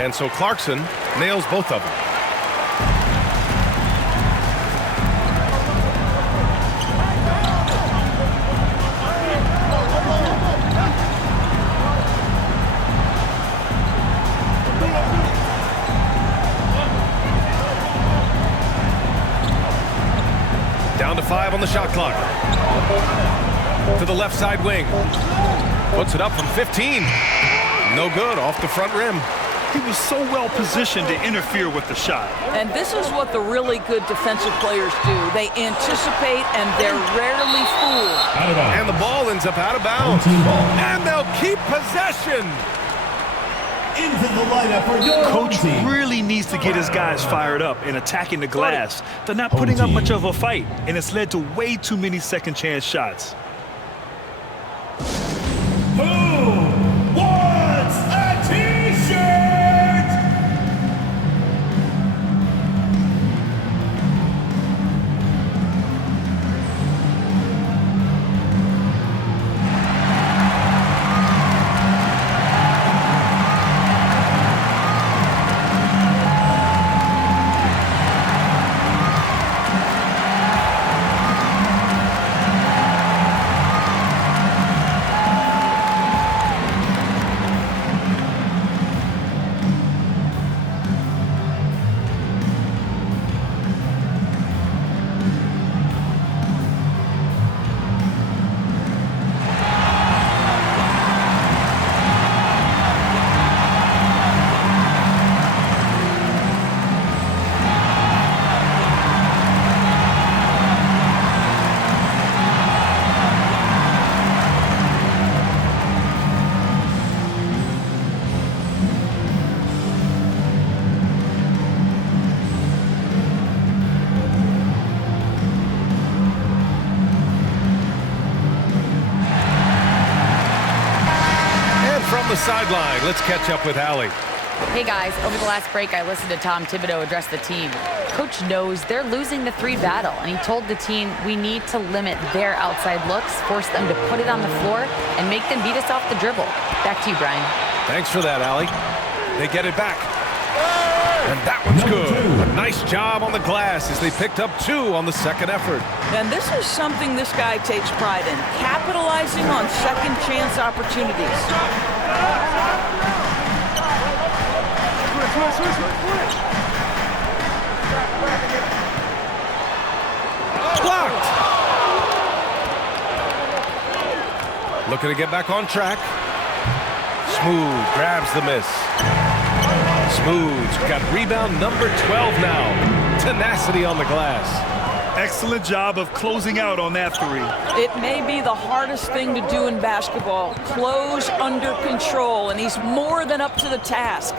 And so Clarkson nails both of them. Down to 5 on the shot clock. To the left side wing. Puts it up from 15. No good, off the front rim. He was so well positioned to interfere with the shot. And this is what the really good defensive players do. They anticipate and they're rarely fooled. And the ball ends up out of bounds. And they'll keep possession. Into the lineup for your Coach team. really needs to get his guys fired up in attacking the glass. They're not putting up much of a fight, and it's led to way too many second chance shots. Who wants a t-shirt? The sideline. Let's catch up with Allie. Hey guys, over the last break I listened to Tom Thibodeau address the team. Coach knows they're losing the 3 battle, and he told the team we need to limit their outside looks, force them to put it on the floor, and make them beat us off the dribble. Back to you, Brian. Thanks for that, Allie. They get it back. And that one's good. A nice job on the glass as they picked up 2 on the second effort. And this is something this guy takes pride in, capitalizing on second chance opportunities. Blocked. Looking to get back on track. Smooth grabs the miss. Smooth's got rebound number 12 now. Tenacity on the glass. Excellent job of closing out on that 3. It may be the hardest thing to do in basketball. Close under control, and he's more than up to the task.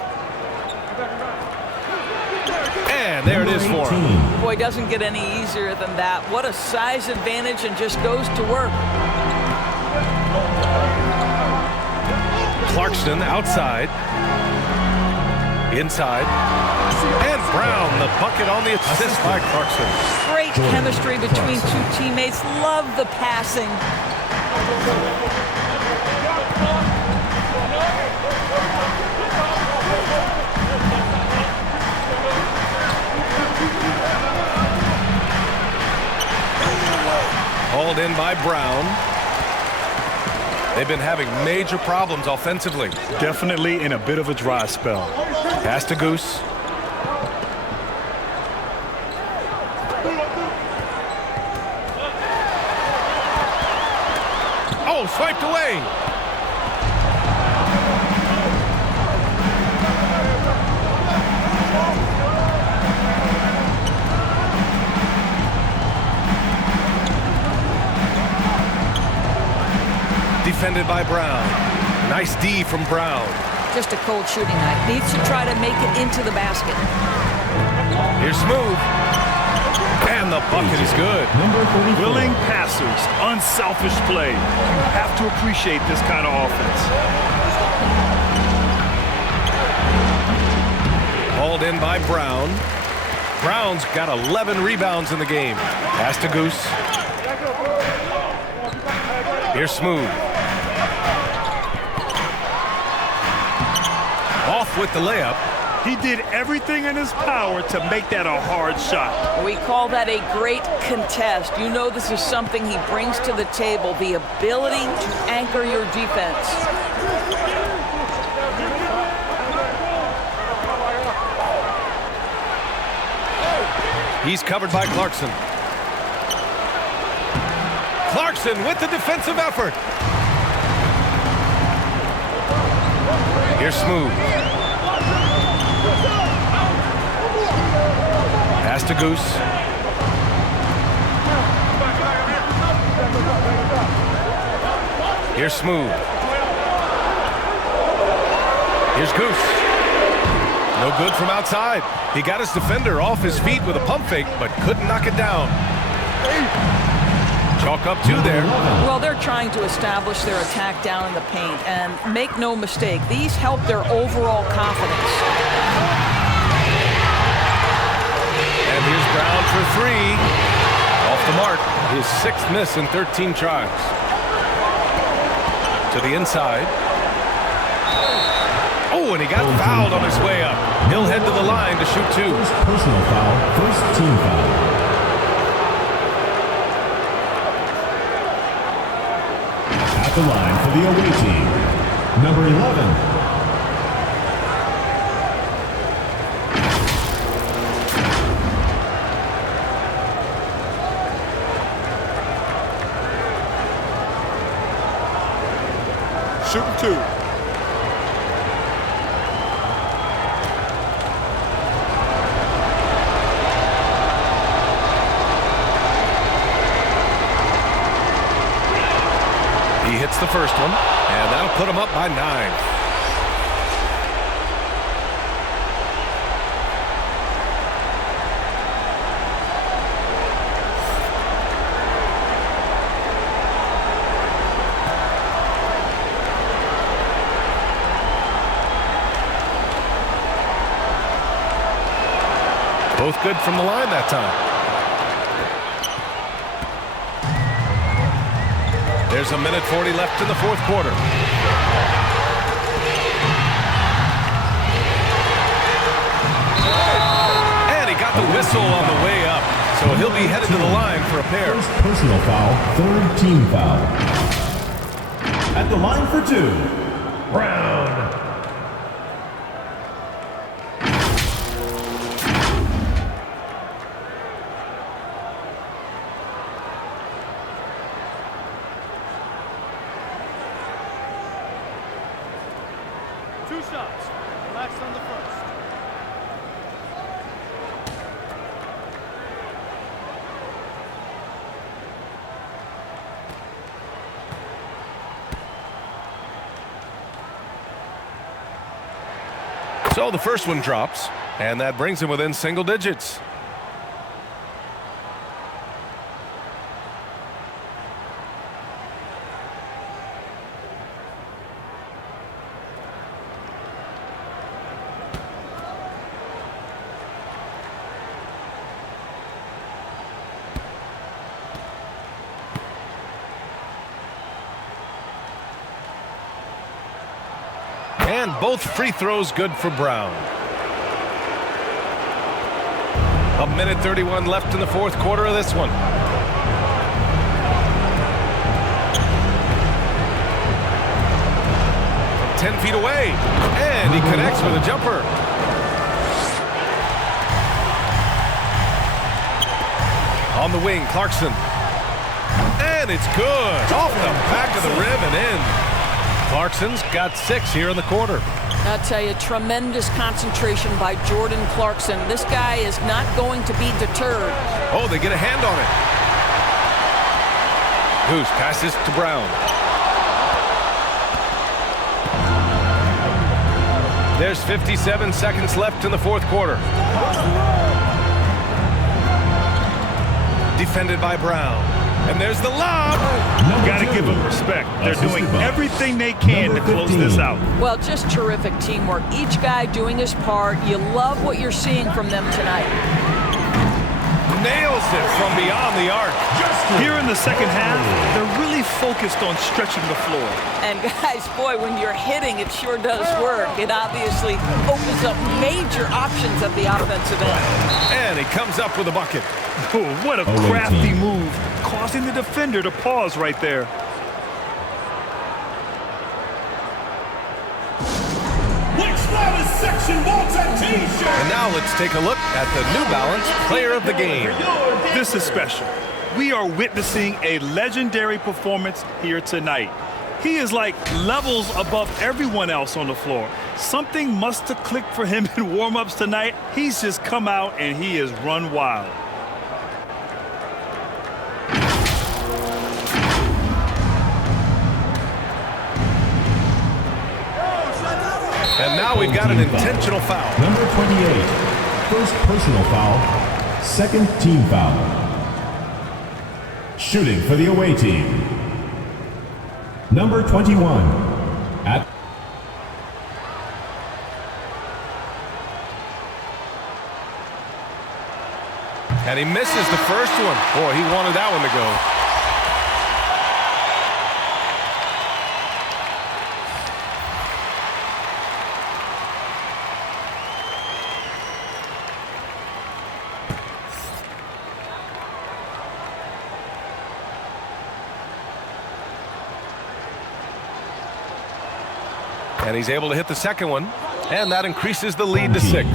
And there it is for him. Boy, doesn't get any easier than that. What a size advantage, and just goes to work. Clarkson outside. Inside. And Brown, the bucket on the assist by Clarkson. Great chemistry between 2 teammates. Love the passing. Hauled in by Brown. They've been having major problems offensively. Definitely in a bit of a dry spell. Pass to Goose. Oh, swiped away. Defended by Brown. Nice D from Brown. Just a cold shooting night. Needs to try to make it into the basket. Here's Smooth. And the bucket is good. Number 44. Willing passers, unselfish play. You have to appreciate this kind of offense. Hauled in by Brown. Brown's got 11 rebounds in the game. Pass to Goose. Here's Smooth. Off with the layup. He did everything in his power to make that a hard shot. We call that a great contest. You know this is something he brings to the table, the ability to anchor your defense. He's covered by Clarkson. Clarkson with the defensive effort. Here's Smooth. Pass to Goose. Here's Smooth. Here's Goose. No good from outside. He got his defender off his feet with a pump fake, but couldn't knock it down. Chalk up 2 there. Well, they're trying to establish their attack down in the paint, and make no mistake, these help their overall confidence. And here's Brown for 3. Off the mark. His 6th miss in 13 tries. To the inside. Oh, and he got fouled on his way up. He'll head to the line to shoot 2. Personal foul, first team foul. At the line for the away team, number 11. Shooting 2. He hits the first one, and that'll put him up by 9. Both good from the line that time. There's 1:40 left in the 4th quarter. And he got the whistle on the way up, so he'll be headed to the line for a pair. First personal foul, 3rd team foul. At the line for 2, Brown. So the first one drops, and that brings him within single digits. And both free throws good for Brown. 1:31 left in the 4th quarter of this one. From 10 feet away, and he connects with a jumper. On the wing, Clarkson. And it's good. Off the back of the rim and in. Clarkson's got 6 here in the quarter. I'll tell you, tremendous concentration by Jordan Clarkson. This guy is not going to be deterred. Oh, they get a hand on it. Goose passes to Brown. There's 57 seconds left in the 4th quarter. defended by Brown. And there's the lob. Got to give them respect. They're doing everything they can to close this out. Well, just terrific teamwork. Each guy doing his part. You love what you're seeing from them tonight. Nails it from beyond the arc. Here in the second half, they're really focused on stretching the floor. And guys, boy, when you're hitting, it sure does work. It obviously opens up major options at the offensive end. And he comes up with a bucket. Oh, what a crafty move, causing the defender to pause right there. And now let's take a look at the New Balance Player of the Game. This is special. We are witnessing a legendary performance here tonight. He is like levels above everyone else on the floor. Something must have clicked for him in warm-ups tonight. He's just come out and he has run wild. And now we've got an intentional foul. Number 28, first personal foul, second team foul. Shooting for the away team. Number 21, And he misses the first one. Boy, he wanted that one to go. And he's able to hit the second one, and that increases the lead to 6.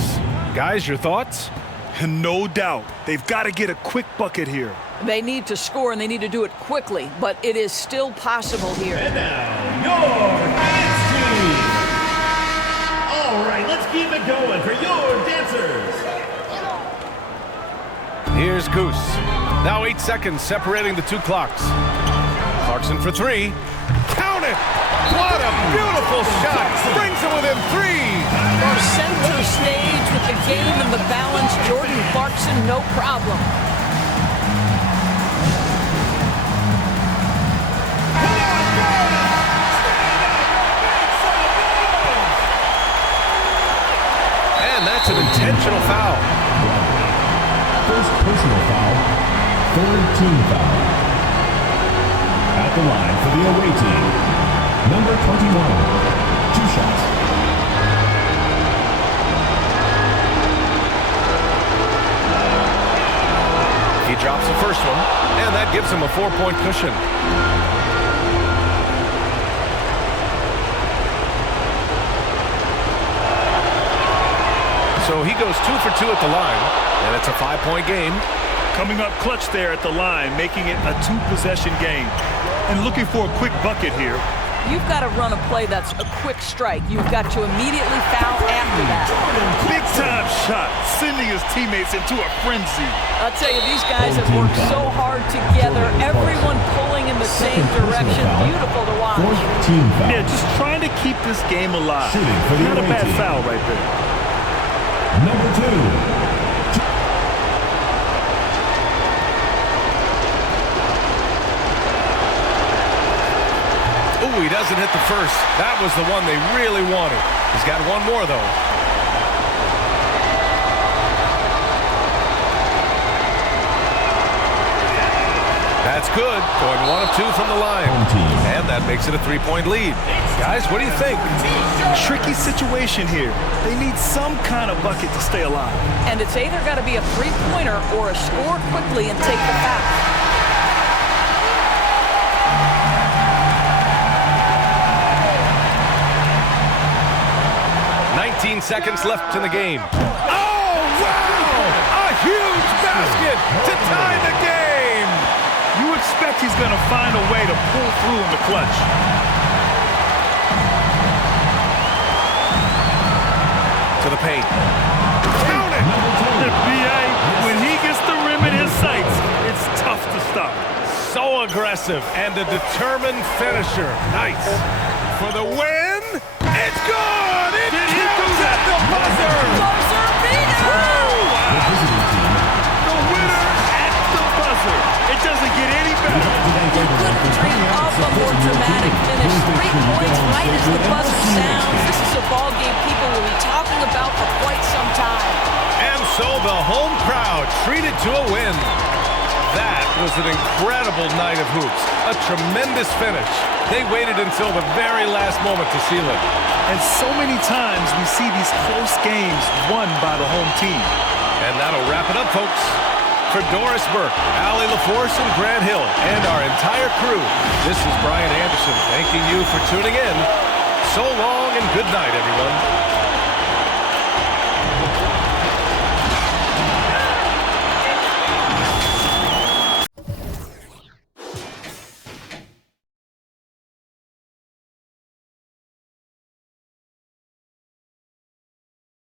Guys, your thoughts? No doubt. They've got to get a quick bucket here. They need to score, and they need to do it quickly, but it is still possible here. And now, your dance team. All right, let's keep it going for your dancers. Here's Goose. Now 8 seconds separating the two clocks. Clarkson for 3. Count it! What a beautiful shot! Brings it within 3! Center stage with the game and the balance. Jordan Clarkson, no problem. And that's an intentional foul. First personal foul, third team foul. At the line for the away team, number 21, 2 shots. He drops the first one, and that gives him a 4-point cushion. So he goes 2 for 2 at the line, and it's a 5-point game. Coming up clutch there at the line, making it a 2-possession game. And looking for a quick bucket here. You've got to run a play that's a quick strike. You've got to immediately foul after that. Big-time shot, sending his teammates into a frenzy. I'll tell you, these guys have worked so hard together. Everyone pulling in the same direction. Beautiful to watch. Yeah, just trying to keep this game alive. Not a bad foul right there. Number 2. Ooh, he doesn't hit the first. That was the one they really wanted. He's got one more, though. That's good. Going 1 of 2 from the line. And that makes it a 3-point lead. Guys, what do you think? Tricky situation here. They need some kind of bucket to stay alive. And it's either got to be a 3-pointer or a score quickly and take the foul. 19 seconds left in the game. Oh, wow! A huge basket to tie the game! You expect he's going to find a way to pull through in the clutch. To the paint. Count it! The PA, when he gets the rim in his sights, it's tough to stop. So aggressive and a determined finisher. Nice. For the win, it's good! It counts at the buzzer! Buzzer beater! Wow. The winner at the buzzer. sounds, this is a ball game people will be talking about for quite some time. And so the home crowd treated to a win. That was an incredible night of hoops. A tremendous finish. They waited until the very last moment to seal it. And so many times we see these close games won by the home team. And that'll wrap it up, folks. For Doris Burke, Allie LaForce, and Grant Hill, and our entire crew, this is Brian Anderson thanking you for tuning in. So long and good night, everyone.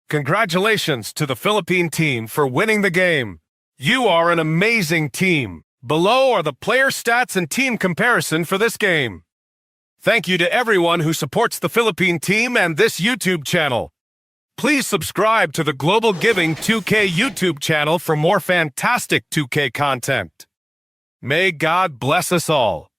Congratulations to the Philippine team for winning the game. You are an amazing team. Below are the player stats and team comparison for this game. Thank you to everyone who supports the Philippine team and this YouTube channel. Please subscribe to the Global Giving 2K YouTube channel for more fantastic 2K content. May God bless us all.